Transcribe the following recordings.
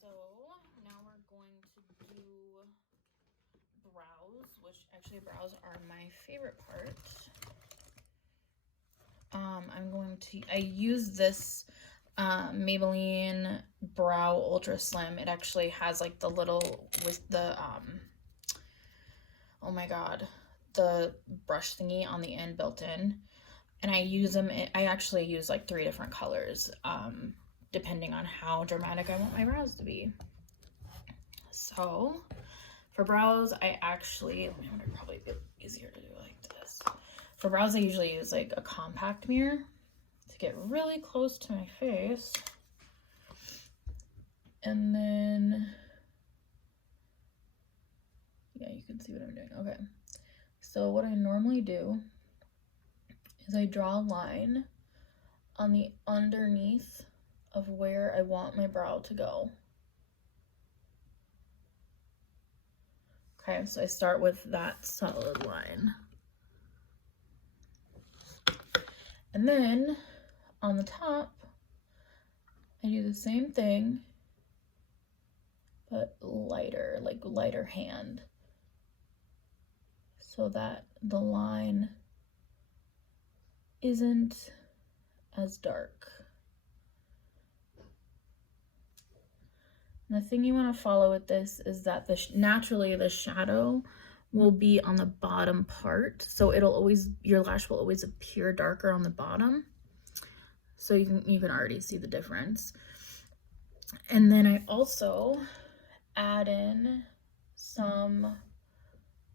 So now we're going to do brows, which actually brows are my favorite part. I use this Maybelline Brow Ultra Slim. It actually has like the little, with the, oh my god, the brush thingy on the end built in. And I use them, I actually use like 3 different colors, depending on how dramatic I want my brows to be. So for brows, I actually, it would probably be easier to do like this. For brows, I usually use like a compact mirror to get really close to my face. And then, yeah, you can see what I'm doing. Okay. So what I normally do is I draw a line on the underneath of where I want my brow to go. Okay, so I start with that solid line. And then on the top, I do the same thing, but lighter, like lighter hand, so that the line isn't as dark. And the thing you want to follow with this is that naturally the shadow will be on the bottom part, so it'll always, your lash will always appear darker on the bottom. So you can already see the difference. And then I also add in some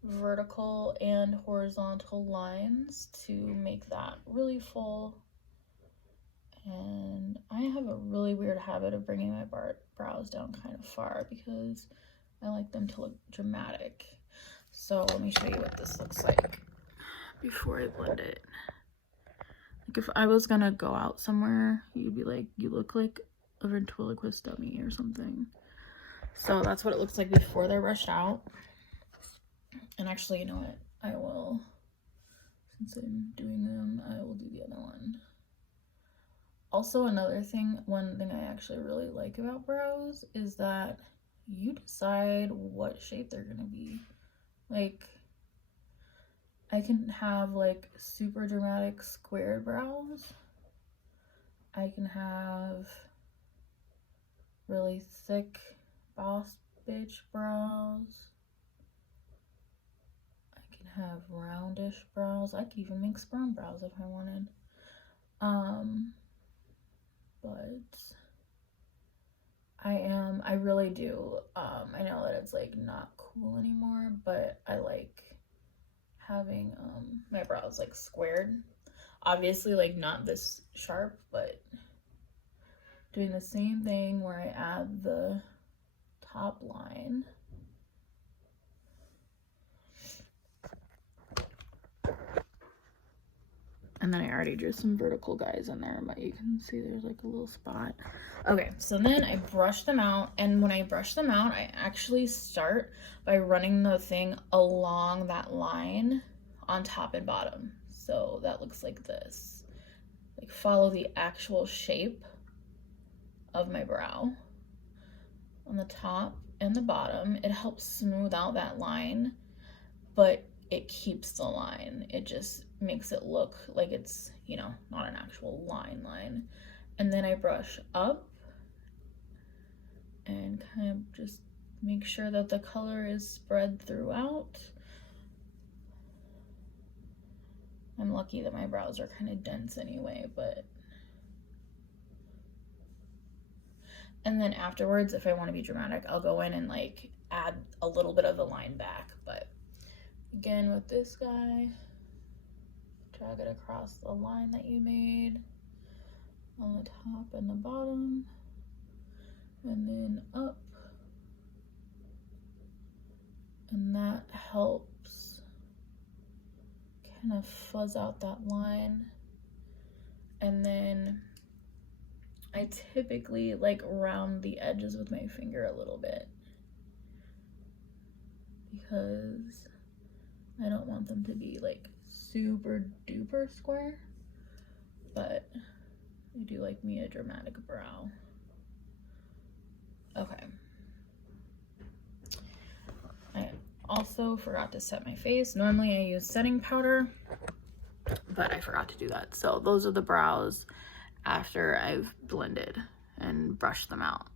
vertical and horizontal lines to make that really full. And I have a really weird habit of bringing my brows down kind of far because I like them to look dramatic. So let me show you what this looks like before I blend it. Like if I was gonna go out somewhere, you'd be like, you look like a ventriloquist dummy or something. So that's what it looks like before they're brushed out. And actually, you know what? I will, since I'm doing them, I will do the other one. Also, one thing I actually really like about brows is that you decide what shape they're gonna be. Like, I can have like super dramatic squared brows. I can have really thick boss bitch brows. I can have roundish brows. I could even make sperm brows if I wanted. But I really do. I know that it's like not cool anymore, but I like having my brows like squared. Obviously, like not this sharp, but doing the same thing where I add the top line. And then I already drew some vertical guys in there, but you can see there's like a little spot. Okay, so then I brush them out, and when I brush them out, I actually start by running the thing along that line on top and bottom. So that looks like this. Like follow the actual shape of my brow on the top and the bottom. It helps smooth out that line, but it keeps the line. It just makes it look like it's, you know, not an actual line. And then I brush up and kind of just make sure that the color is spread throughout. I'm lucky that my brows are kind of dense anyway, but. And then afterwards, if I want to be dramatic, I'll go in and like add a little bit of the line back. But again, with this guy, drag it across the line that you made on the top and the bottom, and then up. And that helps kind of fuzz out that line. And then I typically like round the edges with my finger a little bit because I don't want them to be like super duper square, but I do like me a dramatic brow. Okay, also forgot to set my face. Normally I use setting powder, but I forgot to do that. So those are the brows after I've blended and brushed them out.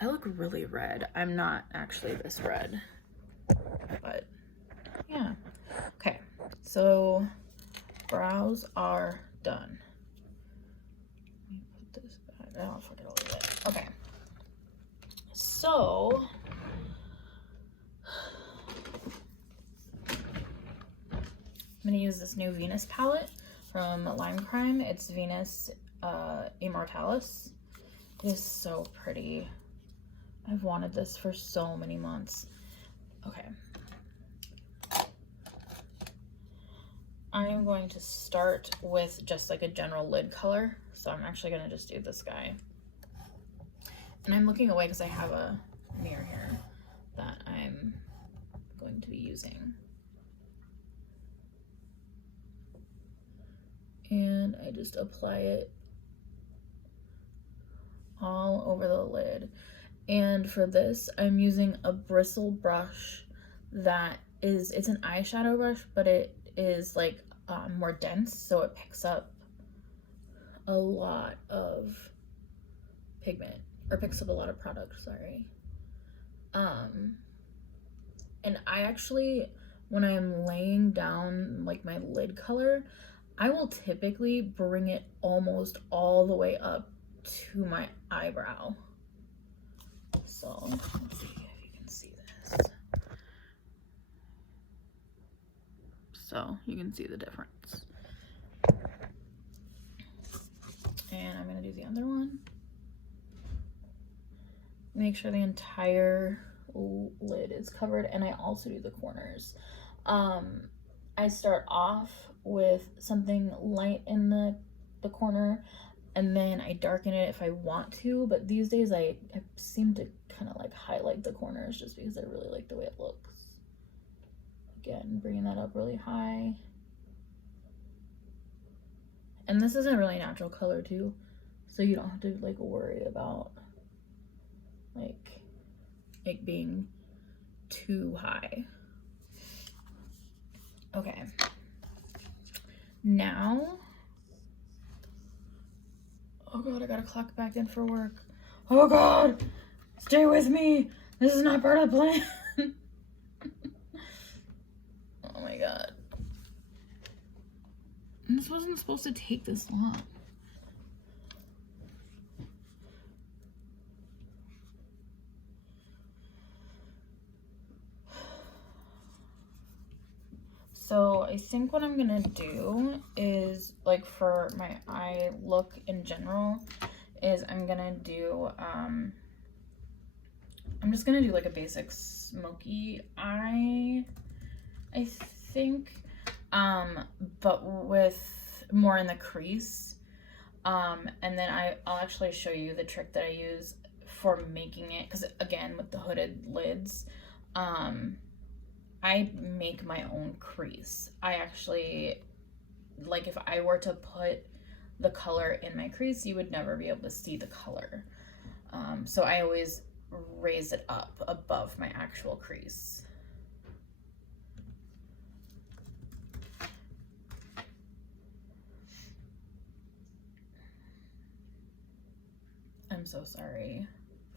I look really red. I'm not actually this red, but yeah. Okay, so brows are done. Let me put this back. Oh, fuck it, I'll leave it. Okay. So I'm gonna use this new Venus palette from Lime Crime. It's Venus Immortalis. It is so pretty. I've wanted this for so many months. Okay. I'm going to start with just like a general lid color. So I'm actually gonna just do this guy. And I'm looking away because I have a mirror here that I'm going to be using. And I just apply it all over the lid. And for this, I'm using a bristle brush that is, it's an eyeshadow brush, but it is like more dense, so it picks up a lot of pigment, or picks up a lot of product, sorry. And I actually, when I'm laying down like my lid color, I will typically bring it almost all the way up to my eyebrow. So let's see if you can see this. So you can see the difference. And I'm gonna do the other one. Make sure the entire lid is covered, and I also do the corners. I start off with something light in the corner, and then I darken it if I want to, but these days I seem to kind of like highlight the corners just because I really like the way it looks. Again, bringing that up really high. And this is a really natural color too, so you don't have to like worry about like it being too high. Okay. Now, oh god, I gotta clock back in for work. Oh god, stay with me. This is not part of the plan. Oh my god. This wasn't supposed to take this long. So I think what I'm gonna do is, like, for my eye look in general, is I'm gonna do, I'm just gonna do like a basic smoky eye, I think, but with more in the crease. And then I'll actually show you the trick that I use for making it, because again, with the hooded lids, I make my own crease. I actually, like, if I were to put the color in my crease, you would never be able to see the color. So I always raise it up above my actual crease. I'm so sorry.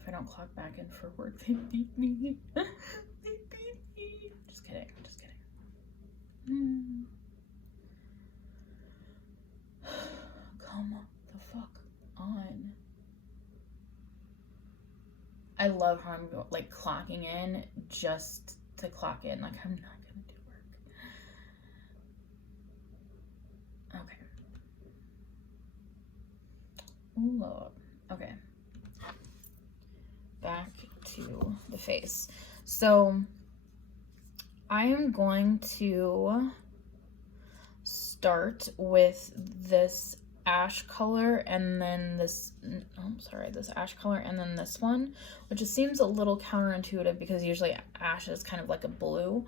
If I don't clock back in for work, they beat me. They beat me. Just kidding, just kidding. Come the fuck on. I love how I'm like clocking in just to clock in. Like, I'm not gonna do work. Okay. Ooh, Lord. Okay. Back to the face. So I am going to start with this ash color, and then this, this ash color, and then this one, which just seems a little counterintuitive because usually ash is kind of like a blue,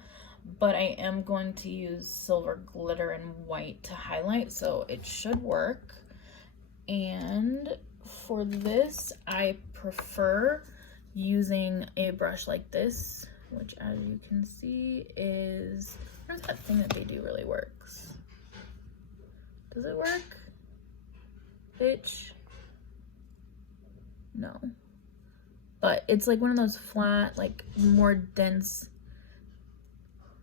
but I am going to use silver glitter and white to highlight, so it should work. And for this, I prefer using a brush like this which as you can see is, where's that thing that they do really works? Does it work? Bitch? No. But it's like one of those flat, like more dense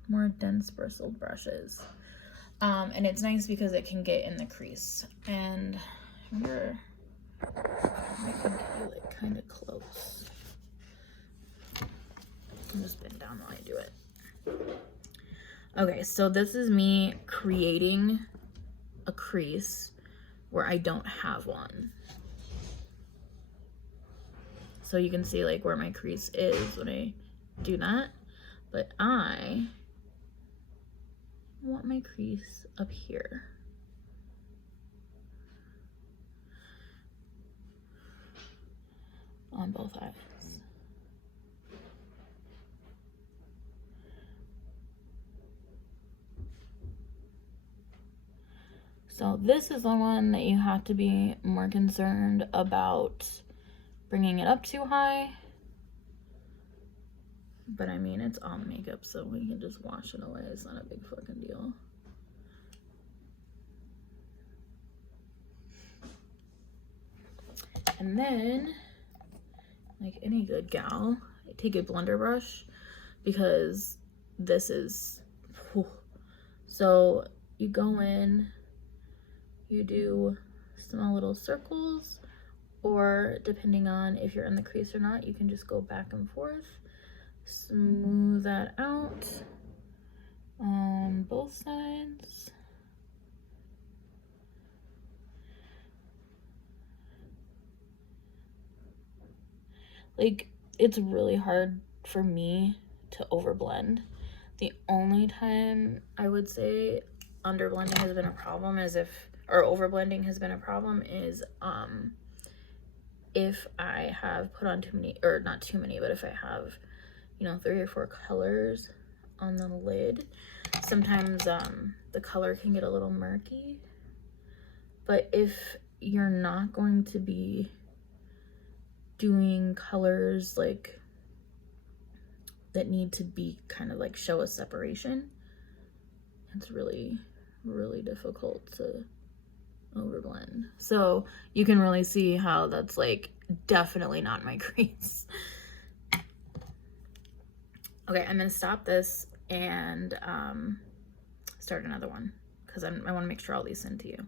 bristled brushes. And it's nice because it can get in the crease. And I wonder if I can get you like kind of close. I'm just bend down while I do it. Okay, so this is me creating a crease where I don't have one. So you can see like where my crease is when I do that. But I want my crease up here. On both eyes. So this is the one that you have to be more concerned about bringing it up too high. But I mean, it's on makeup, so we can just wash it away. It's not a big fucking deal. And then, like any good gal, I take a blender brush because this is, whew. So you go in, you do small little circles, or depending on if you're in the crease or not, you can just go back and forth. Smooth that out on both sides. Like, it's really hard for me to overblend. The only time I would say underblending has been a problem is or overblending has been a problem is if I have put on too many, or not too many, but if I have, you know, 3 or 4 colors on the lid, sometimes the color can get a little murky. But if you're not going to be doing colors like that need to be kind of like show a separation, it's really, really difficult to overblend. So you can really see how that's like definitely not my crease. Okay, I'm gonna stop this and start another one because I want to make sure all these send to you.